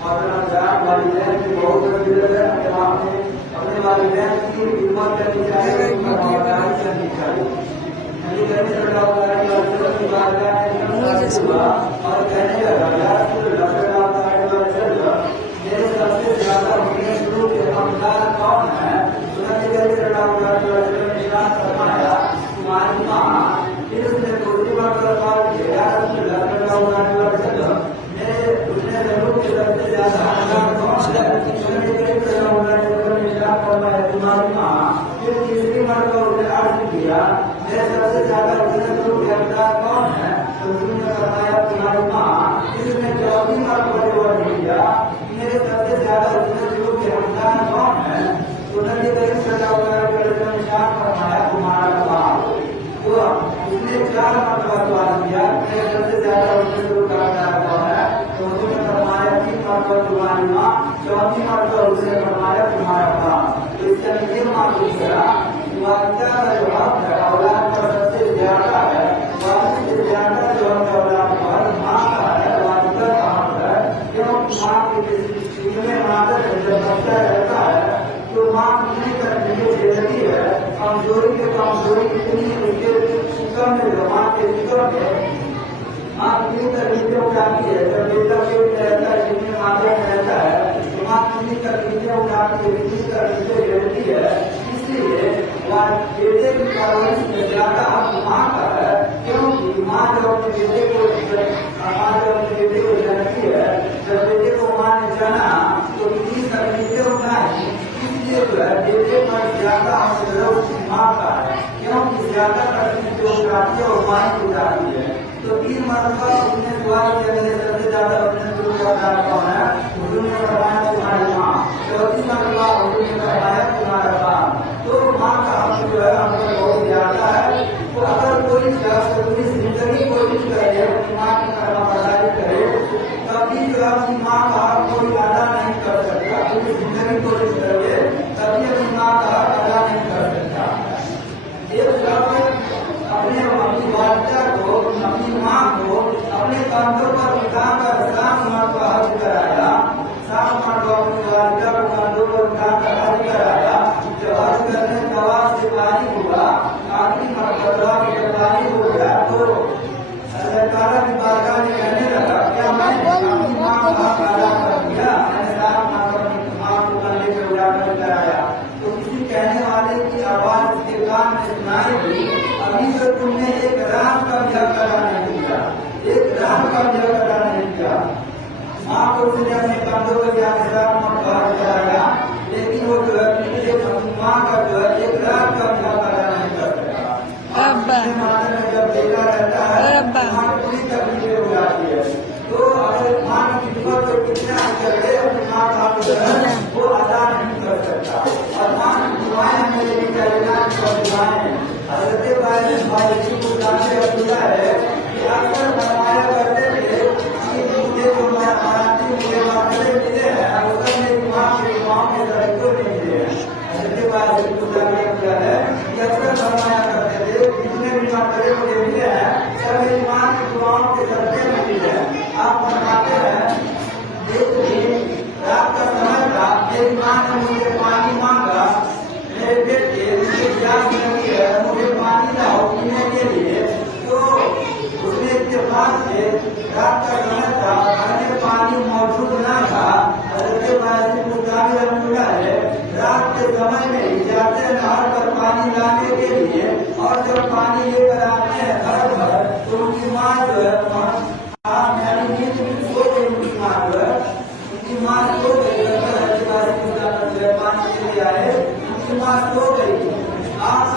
और वालिदैन की बहुत जरूरत है। अपने वालिदैन की खिदमत करनी चाहिए, परवरदिगारी करनी चाहिए। नबी करीम सल्लल्लाहु अलैहि वसल्लम की बारगाह में हुआ और कहने लगा, या रसूलल्लाह सल्लल्लाहु अलैहि वसल्लम, मेरे सबसे ज्यादा मुझे शुरू के हमदार कौन है? तो नबी करीम सल्लल्लाहु अलैहि वसल्लम ने इरशाद फरमाया, तुम्हारी माँ। फिर उसने दूसरी बार कहा, या रसूलल्लाह सल्लल्लाहु अलैहि वसल्लम, मेरे उसने जरूर के सबसे ज्यादा हमदार कौन है? तो नबी करीम सल्लल्लाहु अलैहि वसल्लम ने इरशाद फरमाया, तुम्हारी माँ। फिर तीसरी बार उसने अर्ज किया, मेरे सबसे ज्यादा उसने शुरू के हमदार कौन है? तो उसने फरमाया, तुम्हारी माँ। फिर उसने चौथी बार परिवर्तन किया, मेरे सबसे ज्यादा उसने शुरू के हमदार कौन है? तो नबी करीम सल्लल्लाहु अलैहि वसल्लम ने इरशाद फरमाया, तुम्हारा बाप। तो उसने 4 मरतबा सवाल किया, मेरे सबसे ज्यादा उसने शुरू का हमदार कौन है? तो उसने फरमाया, 3 मरतबा तुम्हारी माँ, चौथी मरतबा उसने फरमाया, तुम्हारा बाप। तो इससे हमें ये मालूम चला, वालिदा का जो हक है औलाद पर सबसे ज्यादा है, वालिद से ज्यादा जो हक है औलाद पर माँ का है, वालिदा का हक है। क्योंकि माँ की जिसमें आदत है, जब बच्चा रहता है तो माँ कितनी तकलीफ झेलती है, कमजोरी के कमजोरी कितनी उसके सुकम में, माँ के सुकम में माँ कितनी तकलीफें उठाती है। जब बेटा पेट में रहता है, जितने माता में रहता है, तो माँ कितनी तकलीफें उठाती है, कितनी तकलीफें झेलती है। इसलिए बेटे की परवरिश में ज्यादा हक माँ का है। क्योंकि माँ जब अपने बेटे को जनती है, जब बेटे को माँ ने जाना तो कितनी तकलीफें उठाई। इसलिए जो है बेटे पर ज्यादा हक उसकी माँ का है, क्योंकि ज्यादा तकलीफ जो उठाती है वो माँ ही उठाती है। तो 3 मरतबा उसने सवाल किया, मेरे सबसे ज्यादा उसने शुरू का कौन है? उन्होंने फरमाया, तुम्हारी माँ। चौथी मरतबा उन्होंने फरमाया, तुम्हारा बाप। तो माँ का हक जो है हम पर बहुत ज्यादा है। तो अगर कोई शख्स अपनी जिंदगी कोशिश करे, अपनी माँ की फरमाबरदारी करे, तभी जो है अपनी माँ का हक कोई अदा नहीं कर सकता। पूरी जिंदगी कोशिश करे तभी अपनी माँ का हक अदा नहीं कर सकता। एक शख्स अपनी वालिदा को, अपनी माँ को अपने कंधों पर उठाकर 7 मरतबा हज कराया। 7 मरतबा अपनी वालिदा को कंधों पर उठाकर हज कराया। जब हज करने के बाद से पारी हुआ, आखिरी मरतबा पारी हो गया, तो अल्लाह ताला की बारगाह में कहने लगा, क्या मैंने अपनी माँ का हक अदा कर दिया? मैंने 7 मरतबा अपनी माँ को कंधे पर उठाकर कराया। तो किसी कहने वाले की आवाज के कान में सुनाई दी, अभी तो तुमने एक रात का भी हक अदा नहीं किया, एक रात का भी हक अदा नहीं किया। माँ को उसने अपने कंधों पर कराया, लेकिन वो जो है अपनी माँ का जो है एक रात का भी हक अदा नहीं कर सकता। माता में जब बेटा रहता है, माँ पूरी तकलीफें हो जाती है। तो अगर माँ की खिदमत को कितना करे, अपनी माँ का जो है वो अदा नहीं कर सकता। और माँ की दुआएं हमें लेनी चाहिए, दुआएं हज़रत भाई अब्दुल्लाह है कि अक्सर फरमाया करते थे कि मुझे जो मराठी मुझे मसले मिले हैं, अक्सर मेरी माँ की दुआओं के तरीकों में मिले हैं। हज़रत भाई अब्दुल्लाह है कि अक्सर फरमाया करते थे, जितने भी मसले मुझे मिले हैं सब मेरी माँ की दुआओं के सदक़े में मिले हैं। आप फरमाते हैं, एक दिन रात का समय था, मेरी माँ ने मुझे पानी मांगा, मेरे बेटे मुझे प्यास लगी है, मुझे पानी लाओ पीने के लिए। तो उसने इत्तेफाक से रात का समय था, घर में पानी मौजूद न था। हज़रत है रात के समय में ही जाते हैं नहर पर पानी लाने के लिए, और जब पानी लेकर आते हैं घर पर, तो उनकी माँ जो है नींद में सो गई। उनकी माँ जो है उनकी माँ सो गई, पानी के लिए आए, उनकी माँ सो गई। आँख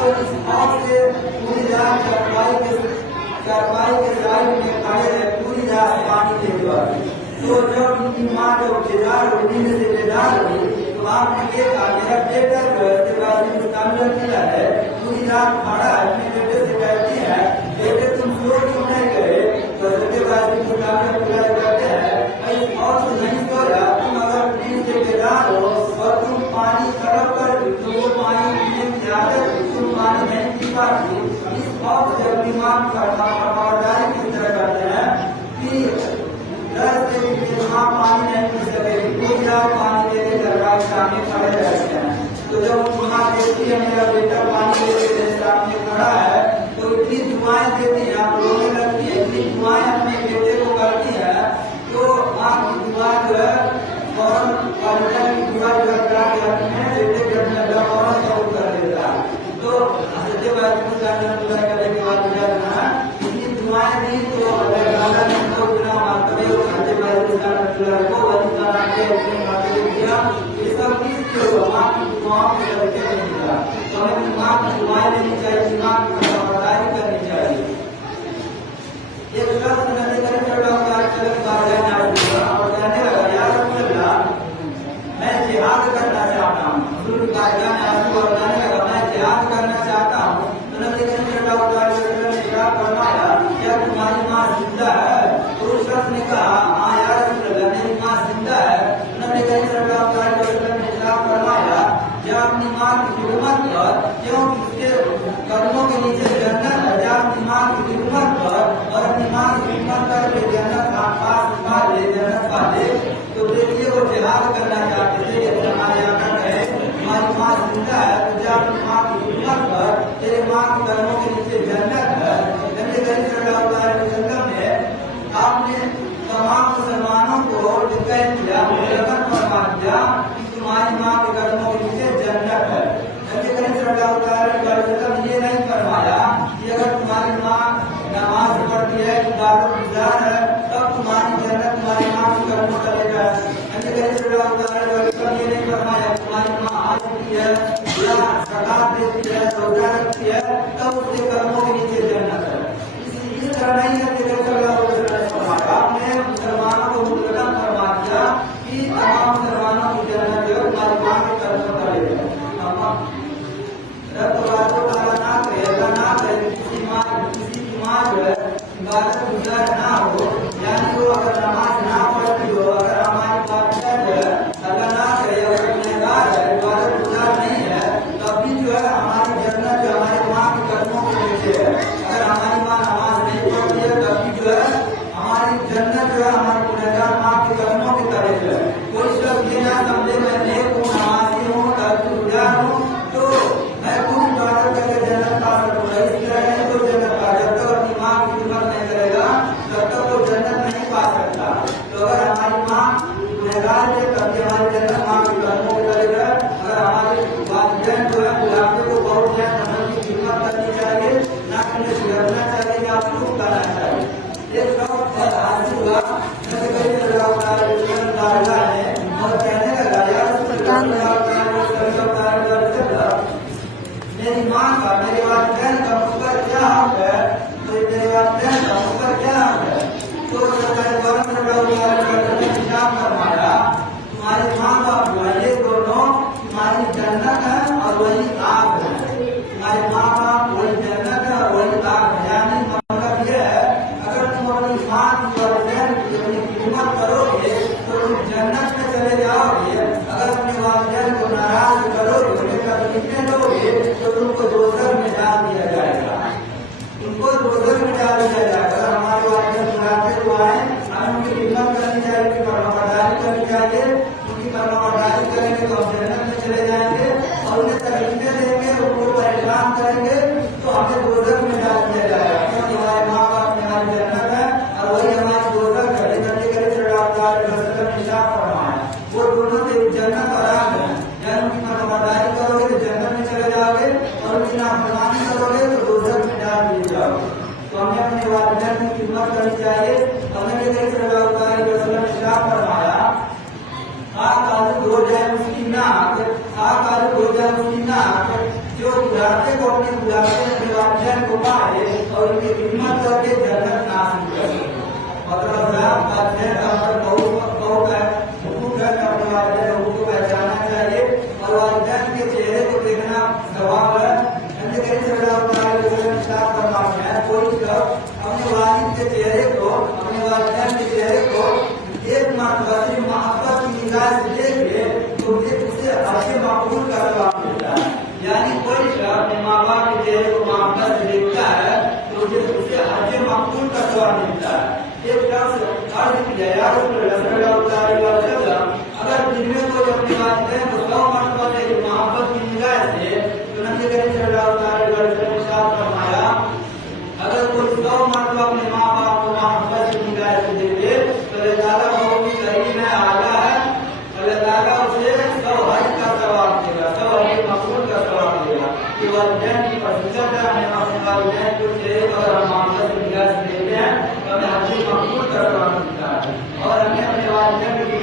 से पूरी रात चारपाई के साइड में खड़े रहे, पूरी रात पानी के द्वारा। तो जब उनकी माँ जब बेदार हुई, नींद से बेदार हुई, तो आपने देखा मेरा बेटा जो है मिला है, पूरी रात खड़ा है, अपने बेटे से कहती है, बेटे तुम सो क्यों नहीं गए? तो कहते हैं, और तो नहीं सोया, तुम अगर नींद से बेदार हो और तुम पानी तड़प कर तुम वो पानी पीने की आदत, तुम पानी नहीं पी पाती, इस और से अपनी माँ की फरमाबरदारी की तरह करते हैं कि 10 दिन माँ पानी नहीं पी सके, तो जब वो माँ देखती है मेरा बेटा पानी लेके सामने खड़ा है तो इतनी दुआएं देती है, आप रोने लगती है, इतनी दुआएं अपने बेटे को करती है तो माँ की दुआ जो है फौरन वालिदा की दुआ जो है करा के अपने बेटे के अपने अल्लाह फौरन कबूल कर देता है। तो हज़रत वाजिद करने के बाद इतनी दुआएं दी तो अल्लाह ताला ने उनको इतना मर्तबे और हज़रत वाजिद को वली करा के अपने मर्तबे दिया। ये सब किस माँ की दुआओं के करके नहीं मिला। तो हमें माँ की दुआएं लेनी चाहिए, माँ की खबरदारी करनी चाहिए। एक शख्स नबी करीम सल्लल्लाहु अलैहि वसल्लम और कहने लगा या रसूल अल्लाह मैं जिहाद करना चाहता हूँ। हुजूर की बारगाह में आंसू बरसाने लगा मैं जिहाद करना चाहता हूँ। तो नबी करीम सल्लल्लाहु अलैहि वसल्लम ने इरशाद फरमाया क्या तुम्हारी माँ जिंदा है? तो उस शख्स ने कहा हाँ या रसूल अल्लाह मेरी माँ जिंदा है। नबी करीम सल्लल्लाहु अलैहि वसल्लम ने इरशाद फरमाया या अपनी माँ की खिदमत कर क्योंकि उसके कदमों के नीचे जन्नत है। या अपनी माँ की खिदमत कर और अपनी माँ की खिदमत कर ले जन्नत पास पा ले जन्नत पा ले। तो देखिए वो जिहाद करना चाहते थे कि हमारे आका कहे हमारी माँ जिंदा है तो जब अपनी माँ की खिदमत कर तेरे माँ के कदमों के नीचे जन्नत है। नबी करीम सल्लल्लाहु अलैहि वसल्लम ने आपने तमाम मुसलमानों को जो कह दिया मुलज़्ज़म फरमा दिया कि तुम्हारी माँ के कदमों के नीचे जन्नत है। नबी करीम सल्लल्लाहु अलैहि वसल्लम ये नहीं फरमाया कि अगर तुम्हारी माँ नमाज पढ़ती है इबादत गुजार है तब तुम्हारी जन्नत तुम्हारी माँ के कदमों तले है। नबी करीम सल्लल्लाहु अलैहि वसल्लम ये नहीं फरमाया तुम्हारी माँ आज होती है या ज़कात देती है रोजा रखती है तब उसके कदमों के नीचे जन्नत है। इस तरह नहीं है नबी करीम सल्लल्लाहु अलैहि वसल्लम आपने मुसलमानों को मुतलक फरमा दिया कि तमाम मुसलमानों की जन्नत जो तुम्हारी माँ के कदमों तले है। ना करे किसी की माँ जो है इबादत गुजार ना हो यानी वो अगर नमाज ना पढ़ती हो अगर हमारी वालिदा जो है अल्लाह ना करे अगर गुनहगार है इबादत गुजार नहीं है तब भी जो है हमारी जन्नत जो हमारी माँ के कदमों के नीचे है। अगर हमारी माँ नमाज नहीं पढ़ती है तब भी जो है हमारी जन्नत जो है हमारी गुनहगार माँ के कदमों के तले है। कोई शख्स ये ना समझे मैं नेक हूँ नमाजी हूँ तहज्जुद गुजार हूँ तो मैं पूरी इबादत करके जन्नत पा सकूंगा। इस तरह नहीं तो जन्नत पा जब तक अपनी माँ की खिदमत नहीं करेगा तब तक वो जन्नत नहीं पा सकता। तो अगर हमारी माँ गुनहगार है तभी हमारी जन्नत माँ के कदमों के तले है। अगर हमारे वालिदैन जो है बुढ़ापे को बहुत है नमन की खिदमत करनी चाहिए ना उन्हें सुधरना चाहिए या प्रूफ करना चाहिए। एक शख्स हाजिर हुआ नबी करीम सल्लल्लाहु अलैहि वसल्लम ने और कहने लगा या रसूलल्लाह मेरी माँ का मेरे वालिदैन का मुझ पर क्या हक है? तो मेरे वालिदैन का मुझ पर क्या हक है? तो इरशाद फरमाया तुम्हारे माँ बाप जो है ये दोनों तुम्हारी जन्नत है और वही आग है। तुम्हारे माँ बाप वही जन्नत है और वही आग है। यानी मतलब ये है अगर तुम अपनी माँ की वालिदैन की अपनी खिदमत करोगे तो तुम जन्नत में चले जाओगे। अगर अपने वालिदैन को नाराज करोगे उन्हें तकलीफें दोगे तो तुमको दोज़ख में डाल दिया जाएगा। तुमको दोज़ख में डाल दिया जाएगा। अगर हमारे वालिदैन बुढ़ापे को आए हमें उनकी खिदमत करनी चाहिए उनकी फरमाबरदारी करनी चाहिए। उनकी फरमाबरदारी करेंगे तो हम जन्नत में चले जाएंगे और उन्हें तकलीफें देंगे उनको परेशान करेंगे तो हमें दोज़ख में डाल दिया जाएगा। क्योंकि हमारे माँ बाप में हमारी जन्नत है और वही हमारी दोज़ख है। नबी करीम सल्लल्लाहु अलैहि वसल्लम ने इरशाद फरमाया वो दोनों तेरी जन्नत और आग है। यानी उनकी फरमाबरदारी करोगे तो जन्नत में चले जाओगे और उनकी नाफरमानी करोगे तो दोज़ख में डाल दिए जाओगे। तो हमें अपने वालिदैन की खिदमत करनी चाहिए। और नबी करीम सल्लल्लाहु अलैहि वसल्लम ने इरशाद फरमाया जो बुढ़ापे को अपने बुढ़ापे अपने वालिदैन को पाए और उनकी खिदमत करके जन्नत हासिल करे। मतलब वालिदैन का बहुत है हुकूक है अपने वालिदैन हुकूक को पहचानना चाहिए और वालिदैन के चेहरे को देखना सवाब है। नबी करीम सल्लल्लाहु अलैहि वसल्लम ने इरशाद फरमाया कोई शख्स अपने वालिद के चेहरे को अपने वालिदैन के चेहरे को एक मरतबा सिर्फ मोहब्बत की निगाह से देखे तो उसे अच्छे मकबूल का सवाब मिलता है। यानी कोई शख्स अपने माँ बाप के चेहरे को मोहब्बत से देखता है तो उसे अच्छे मकबूल का सवाब मिलता है। एक शख्स अर्ज किया या रसूलल्लाह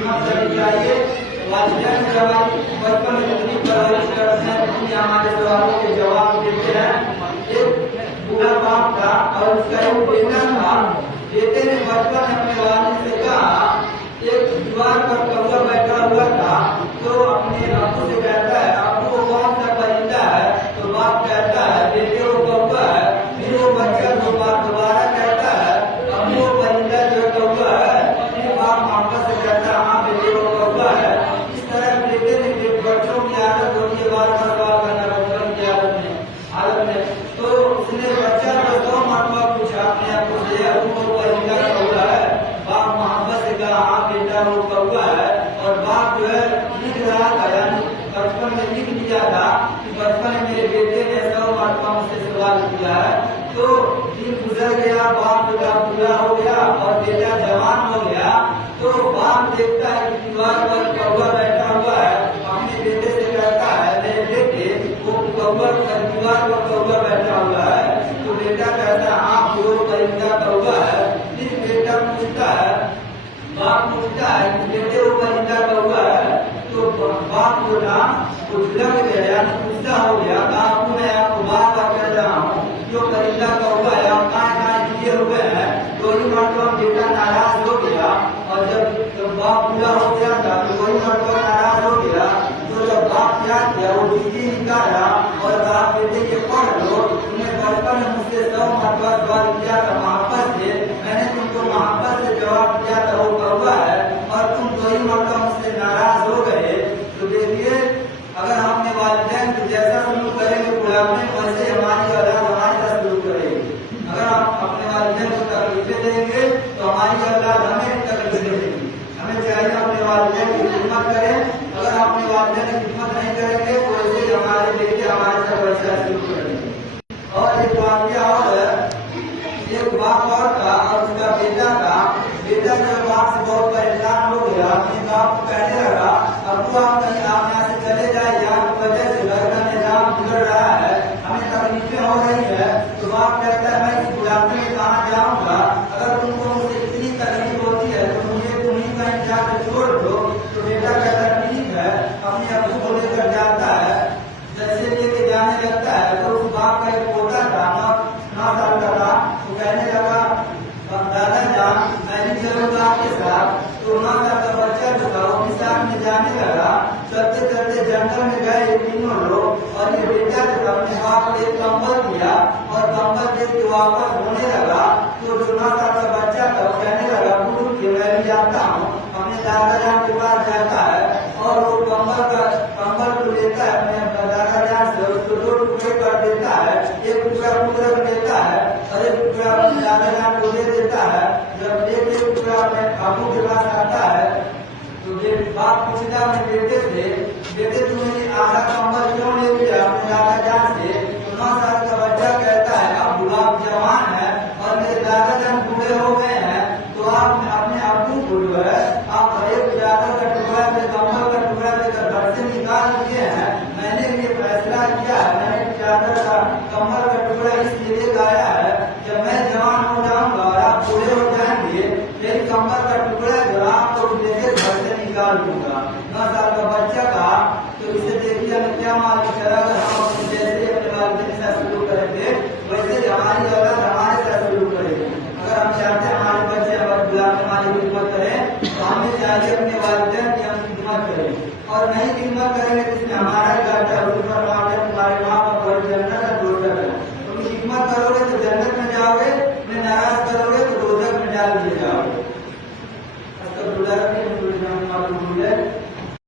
हिम्मत करनी चाहिए। वालिदैन जब हमारी बचपन में कितनी परवरिश करते हैं, कितनी हमारे सवालों के जवाब देते हैं। एक बूढ़ा बाप था और उसका एक बेटा था। बेटे ने बचपन में अपने वालिद से कहा, एक दीवार पर कौवा बैठा हुआ था, तो अपने अब्बू से कहता है, अब्बू वो कौन सा परिंदा है? तो बाप कहता है, बेटे वो कौवा है। फिर वो बच्चा दोबारा कहता है, अब्बू वो परिंदा जो कौवा है। फिर बाप मोहब्बत से कहता है, हाँ बेटे वो कौवा है। इस तरह बेटे ने बच्चों की आदत होती है बार बार सवाल करना, बचपन की आदत में। तो उसने बच्चा को 100 मरतबा पूछा अपने अब्बू से, अब्बू वो परिंदा कौवा है? बाप मोहब्बत से कहा, हाँ बेटा वो कौवा है। और बाप जो है लिख रहा था, यानी बचपन में लिख लिया था कि बचपन में मेरे बेटे ने 100 मरतबा मुझसे सवाल किया है। तो दिन गुजर गया, बाप बेटा पूरा हो गया और बेटा जवान हो गया। तो बाप देखता है कि दीवार पर कौवा बैठा हुआ है, अपने बेटे से कहता है, मेरे बेटे वो कौवा दीवार पर कौवा बैठा हुआ है। तो बेटा कहता है, हाँ वो परिंदा कौवा है। फिर बेटा पूछता है, बाप पूछता है कि बेटे वो परिंदा कौवा है? तो बाप जो था वो झुलक गया, गुस्सा हो गया, कहा मैं आपको बार बार कह रहा हूँ जो परिंदा कौवा है, आप कहाँ दिए हुए हैं। तो वही मतलब बेटा नाराज हो गया। और जब बाप पूरा हो गया था तो वही मतलब नाराज हो गया। तो जब बाप क्या किया, वो डिग्री निकाला और कहा, बेटे ये पढ़ लो, तुमने बचपन में मुझसे 100 मरतबा सवाल किया था मोहब्बत से, मैंने तुमको मोहब्बत से जवाब दिया था वो कौवा है, और तुम 2 ही मरतबा मुझसे नाराज हो गए। तो देखिए, अगर हम अपने वालिदैन को जैसा सलूक करेंगे बुढ़ापे में, वैसे हमारी औलाद हमारे साथ सलूक करेगी। अगर हम अपने वालिदैन को तकलीफें देंगे तो हमारी औलाद हमें तकलीफें देगी। हमें चाहिए अपने वालिदैन की खिदमत करें। अगर हम अपने वालिदैन की खिदमत नहीं करेंगे तो वैसे हमारे बेटे हमारे साथ वैसा सलूक करेंगे। और एक वाक्या और है, एक बाप और था और उसका बेटा था। बेटा जब बाप से बहुत परेशान हो गया, अपने बाप को कहने लगा, अब्बू आप कहीं आप यहाँ से चले जाए, यहाँ की वजह से घर का निजाम बिगड़ रहा है, हमें तकलीफें हो रही है। तो बाप कहता है, मैं इस बुढ़ापे में कहाँ जाऊँगा? अगर तुमको मुझसे इतनी तकलीफ होती है तो मुझे तुम्हें कहीं जाकर छोड़ दो। तो बेटा कहता है, ठीक है। अपने अब्बू को लेकर जाता है। जैसे लेके जाने लगता है तो उस बाप का एक पोता था, 9 साल का था। वो कहने लगा, दादा जान मैं भी चलूंगा आपके साथ। तो 9 साल का बच्चा जो था वो भी साथ में जाने लगा। चलते चलते जंगल में गए ये तीनों लोग, और ये बेटा जो था अपने बाप को एक कंबल दिया और कंबल दे के वापस होने लगा। तो जो 9 साल का बच्चा था वो कहने लगा, बुढ़ू के मैं भी जाता हूँ। अपने दादा जान के पास जाता है और वो कंबल को लेता है अपने दादा जान से, उसको 2 टुकड़े कर देता है। एक टुकड़ा पुत्र को देता है और एक टुकड़ा अपने दादा जान को दे देता है। जब एक टुकड़ा अपने अब्बू के पास आता है तो बाप पूछता है अपने बेटे से, बेटे तुमने आधा कंबल क्यों ले लिया अपने दादा जान से? तो 9 साल का बच्चा कहता है, अब बुढ़ा जवान है और मेरे दादा जान बूढ़े हो गए हैं, तो आप अपने अब्बू को जो है आप एक चादर का टुकड़ा से कंबल का टुकड़ा लेकर घर से निकाल दिए हैं। मैंने ये फैसला किया है, मैंने चादर का कंबल का टुकड़ा इसलिए लाया है, जब मैं जवान हो जाऊंगा और आप बूढ़े हो जाएंगे, मेरी कंबल का टुकड़ा जो आपको लेके घर से निकाल दूंगा।